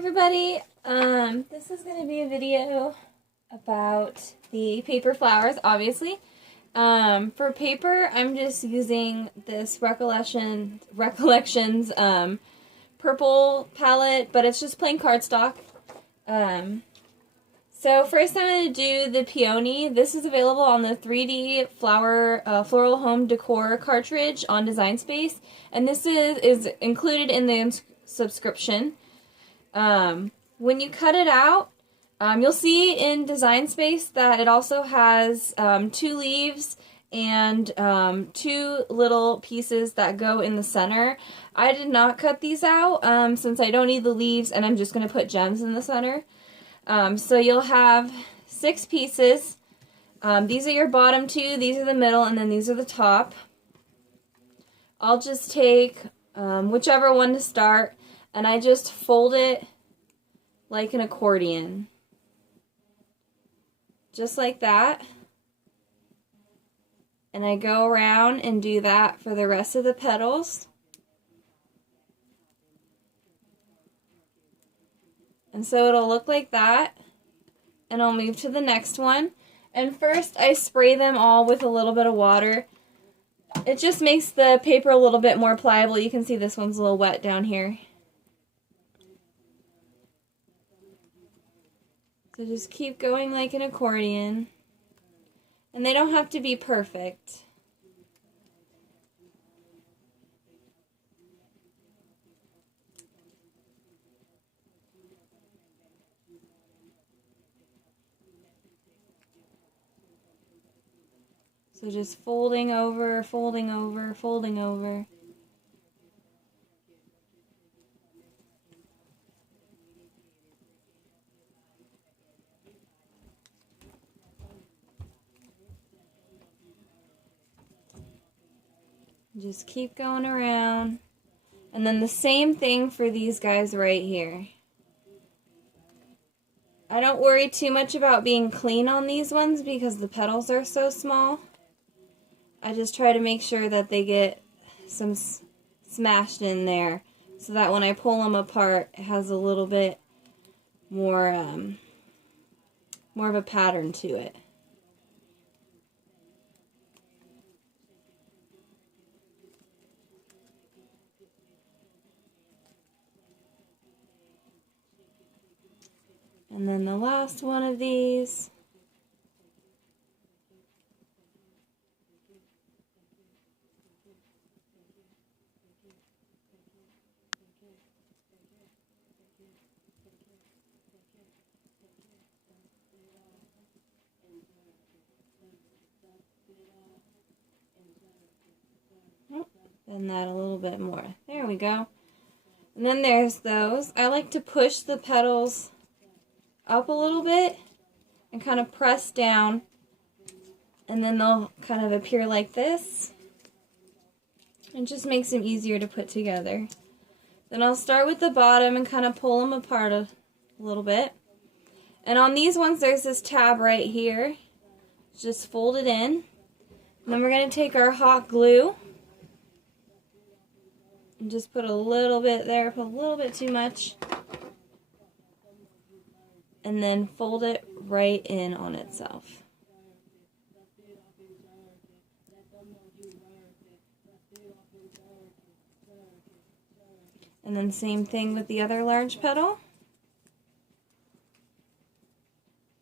everybody. This is going to be a video about the paper flowers, obviously. For paper, I'm just using this Recollections purple palette, but it's just plain cardstock. So first I'm going to do the Peony. This is available on the 3D Floral Home Decor cartridge on Design Space, and this is included in the subscription. When you cut it out, you'll see in Design Space that it also has 2 leaves and 2 little pieces that go in the center. I did not cut these out since I don't need the leaves, and I'm just going to put gems in the center. So you'll have 6 pieces. These are your bottom 2, these are the middle, and then these are the top. I'll just take whichever one to start, and I just fold it like an accordion. Just like that. And I go around and do that for the rest of the petals. And so it'll look like that. And I'll move to the next one. And first I spray them all with a little bit of water. It just makes the paper a little bit more pliable. You can see this one's a little wet down here. So just keep going like an accordion. And they don't have to be perfect. So just folding over, folding over, folding over. Just keep going around. And then the same thing for these guys right here. I don't worry too much about being clean on these ones because the petals are so small. I just try to make sure that they get some smashed in there so that when I pull them apart, it has a little bit more, more of a pattern to it. And then the last one of these. Bend that a little bit more. There we go. And then there's those. I like to push the petals up a little bit and kind of press down, and then they'll kind of appear like this. It just makes them easier to put together. Then I'll start with the bottom and kind of pull them apart a little bit. And on these ones there's this tab right here. Just fold it in. And then we're going to take our hot glue and just put a little bit there, put a little bit too much. And then fold it right in on itself. And then same thing with the other large petal.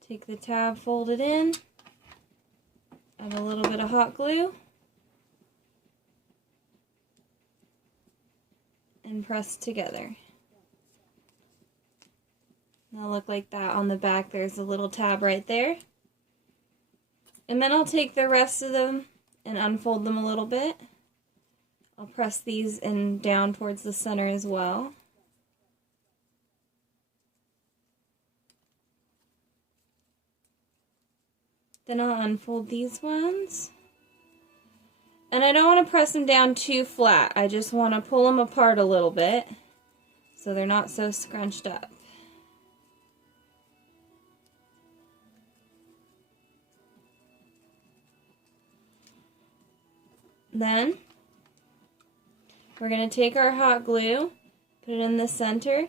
Take the tab, fold it in, add a little bit of hot glue, and press together. They'll look like that on the back. There's a little tab right there. And then I'll take the rest of them and unfold them a little bit. I'll press these in down towards the center as well. Then I'll unfold these ones. And I don't want to press them down too flat. I just want to pull them apart a little bit so they're not so scrunched up. Then we're going to take our hot glue, put it in the center,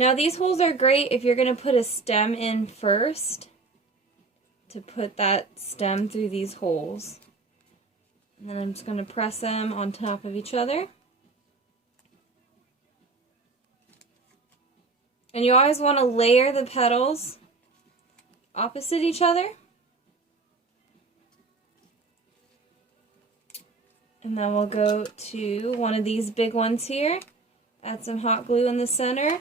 Now these holes are great if you're going to put a stem in first, to put that stem through these holes. And then I'm just going to press them on top of each other. And you always want to layer the petals opposite each other. And then we'll go to one of these big ones here. Add some hot glue in the center.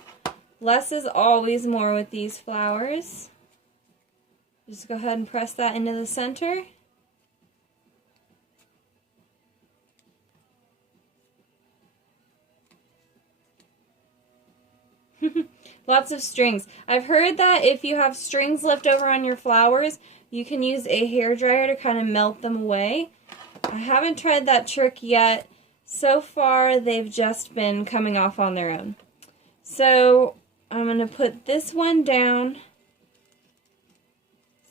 Less is always more with these flowers. Just go ahead and press that into the center. Lots of strings. I've heard that if you have strings left over on your flowers, you can use a hairdryer to kind of melt them away. I haven't tried that trick yet. So far, they've just been coming off on their own. So I'm going to put this one down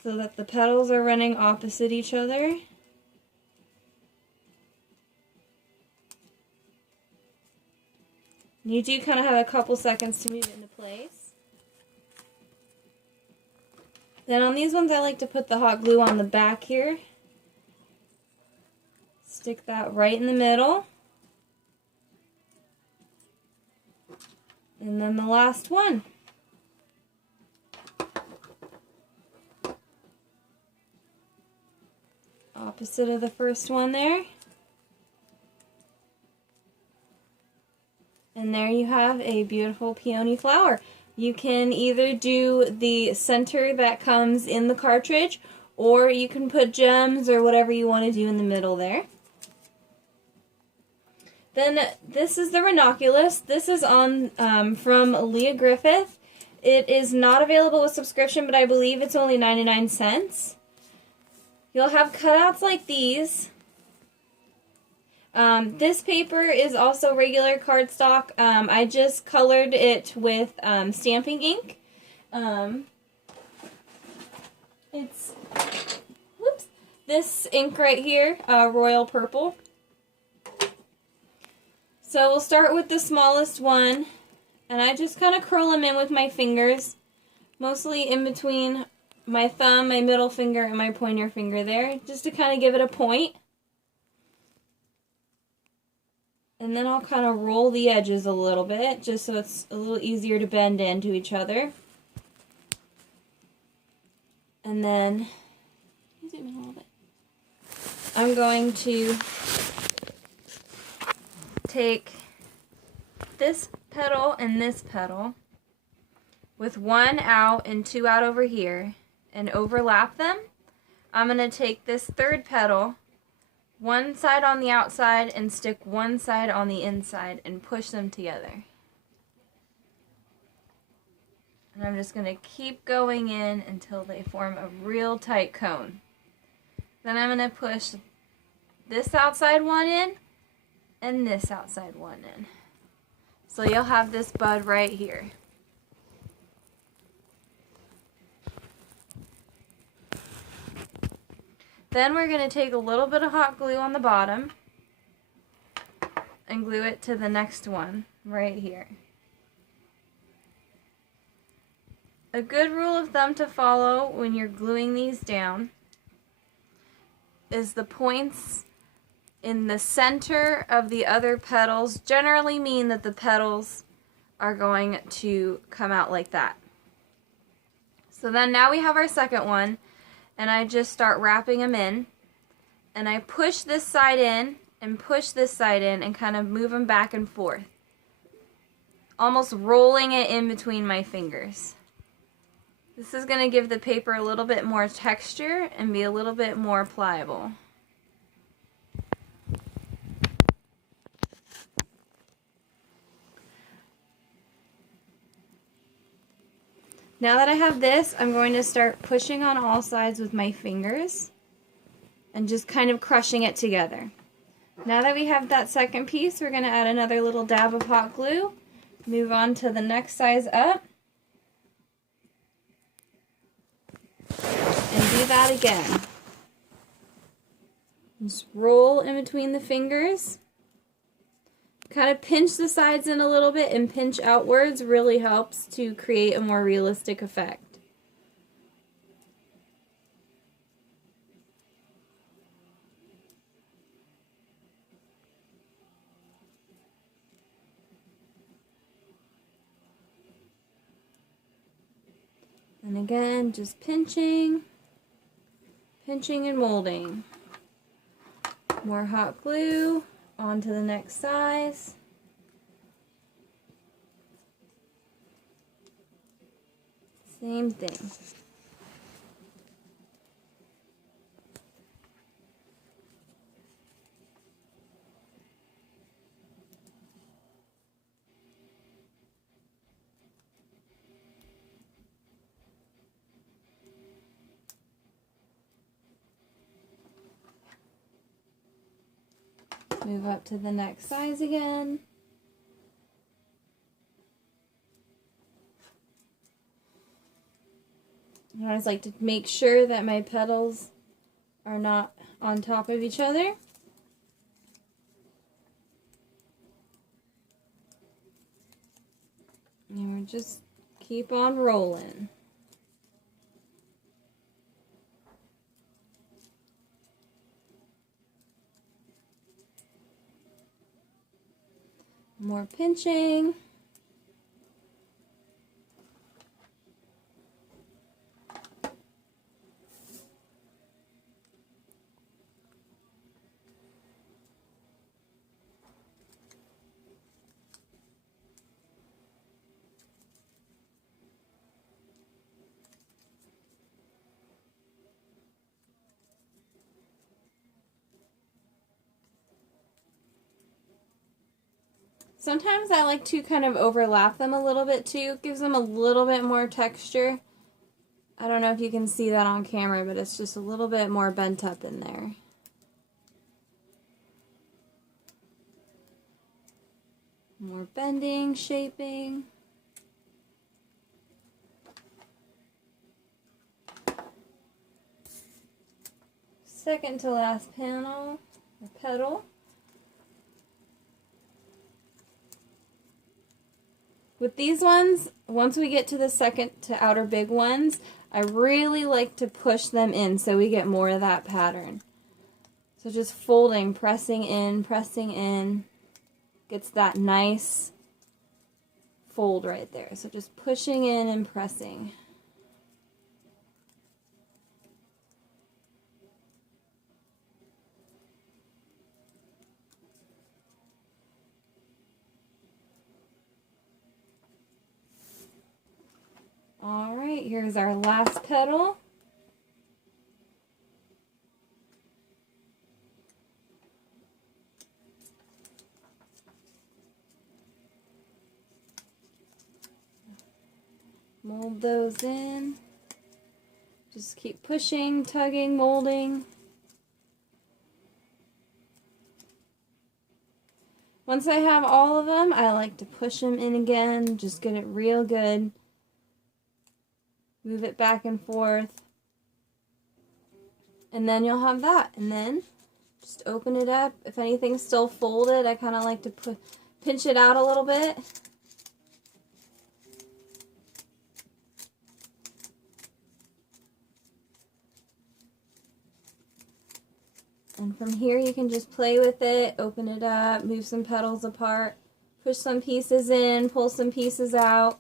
so that the petals are running opposite each other. You do kind of have a couple seconds to move it into place. Then on these ones, I like to put the hot glue on the back here. Stick that right in the middle. And then the last one. Opposite of the first one there. And there you have a beautiful peony flower. You can either do the center that comes in the cartridge, or you can put gems or whatever you want to do in the middle there. Then this is the Ranunculus. This is on from Lia Griffith. It is not available with subscription, but I believe it's only 99 cents. You'll have cutouts like these. This paper is also regular cardstock. I just colored it with stamping ink. It's this ink right here, royal purple. So we'll start with the smallest one, and I just kind of curl them in with my fingers, mostly in between my thumb, my middle finger, and my pointer finger there, just to kind of give it a point. And then I'll kind of roll the edges a little bit, just so it's a little easier to bend into each other. And then, zoom in a little bit. I'm going to take this petal and this petal with one out and two out over here and overlap them. I'm going to take this third petal, one side on the outside, and stick one side on the inside and push them together. And I'm just going to keep going in until they form a real tight cone. Then I'm going to push this outside one in and this outside one in. So you'll have this bud right here. Then we're going to take a little bit of hot glue on the bottom and glue it to the next one right here. A good rule of thumb to follow when you're gluing these down is the points in the center of the other petals generally mean that the petals are going to come out like that. So then now we have our second one, and I just start wrapping them in, and I push this side in and push this side in and kind of move them back and forth, almost rolling it in between my fingers. This is going to give the paper a little bit more texture and be a little bit more pliable. Now that I have this, I'm going to start pushing on all sides with my fingers and just kind of crushing it together. Now that we have that second piece, we're going to add another little dab of hot glue, move on to the next size up, and do that again. Just roll in between the fingers kind of pinch the sides in a little bit and pinch outwards really helps to create a more realistic effect. And again, just pinching and molding. More hot glue onto the next size. Same thing. Move up to the next size again. I always like to make sure that my petals are not on top of each other. And we'll just keep on rolling. More pinching. Sometimes I like to kind of overlap them a little bit too. It gives them a little bit more texture. I don't know if you can see that on camera, but it's just a little bit more bent up in there. More bending, shaping. Second to last panel, or petal. With these ones, once we get to the second to outer big ones, I really like to push them in so we get more of that pattern. So just folding, pressing in, gets that nice fold right there. So just pushing in and pressing. Alright, here's our last petal. Mold those in. Just keep pushing, tugging, molding. Once I have all of them, I like to push them in again, just get it real good. Move it back and forth. And then you'll have that. And then just open it up. If anything's still folded, I kind of like to pinch it out a little bit. And from here you can just play with it, open it up, move some petals apart, push some pieces in, pull some pieces out.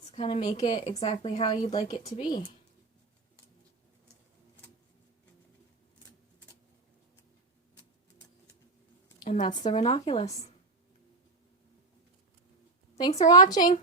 Just kind of make it exactly how you'd like it to be. And that's the Ranunculus. Thanks for watching.